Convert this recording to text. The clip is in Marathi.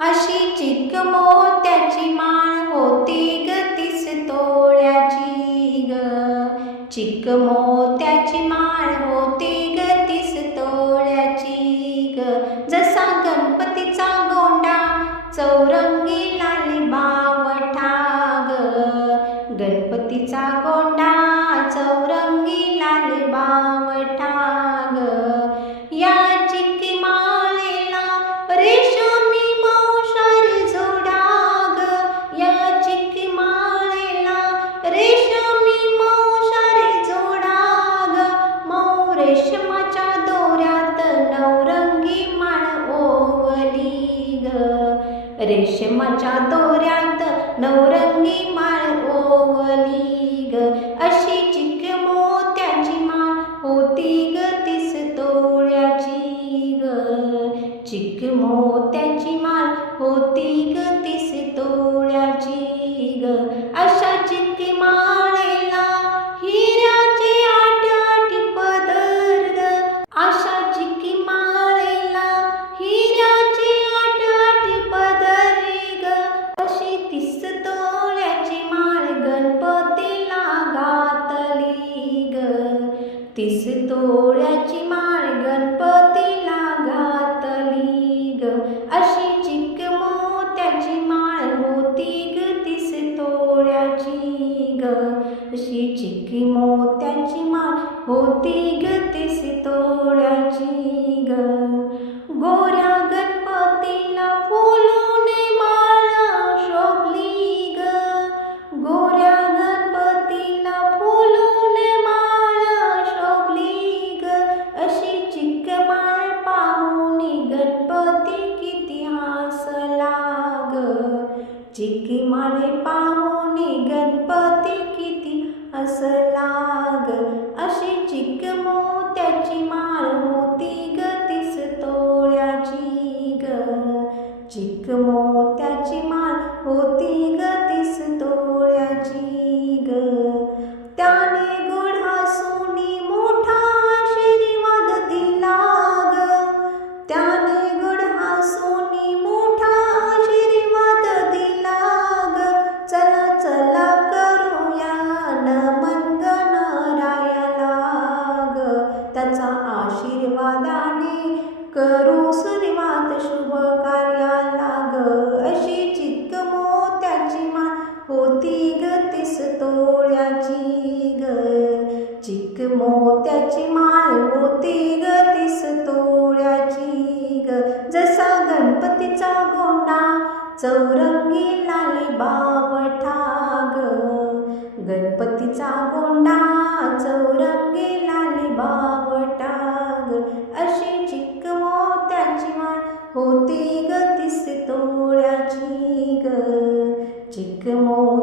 अशी चिक मोत्याची माळ होती ग तीस तोळ्याची ग. चिक मोत्याची माळ होती ग तीस तोळ्याची ग. जसा गणपतीचा गोंडा चौरंगी लाल बावठा ग. गणपतीचा गोंडा रेशमाच्या दोऱ्यात नवरंगी माळ ओवली ग. अशी चिक मोत्याची माळ होती ग तीस तोळ्याची ग. चिक मोत्याची माळ होती ग तीस तोळ्याची तीस तोळ्याची माळ गणपतीला घातली ग. अशी चिक मोत्याची माळ होती ग तीस तोळ्याची ग. अशी चिक मोत्याची माळ होती ग तीस तोळ्याची ग. चिकी मारे पाहून गणपती किती असं लाग. अशी चिक मोत्याची माळ होती ग तीस तोळ्याची ग. चिक मोत्याची माळ होती ग दाने करू सुरुवात शुभ कार्याला ग. अशी चित्त मोत्याची माळ होती ग तीस तोळ्याची ग. चिक मोत्याची माळ होती ग तीस तोळ्याची ग. जसा गणपतीचा गोंडा चौरंगी लाली बावठा ग. गणपतीचा गोंडा होती ग तीस तोळ्याची ग. चिकमो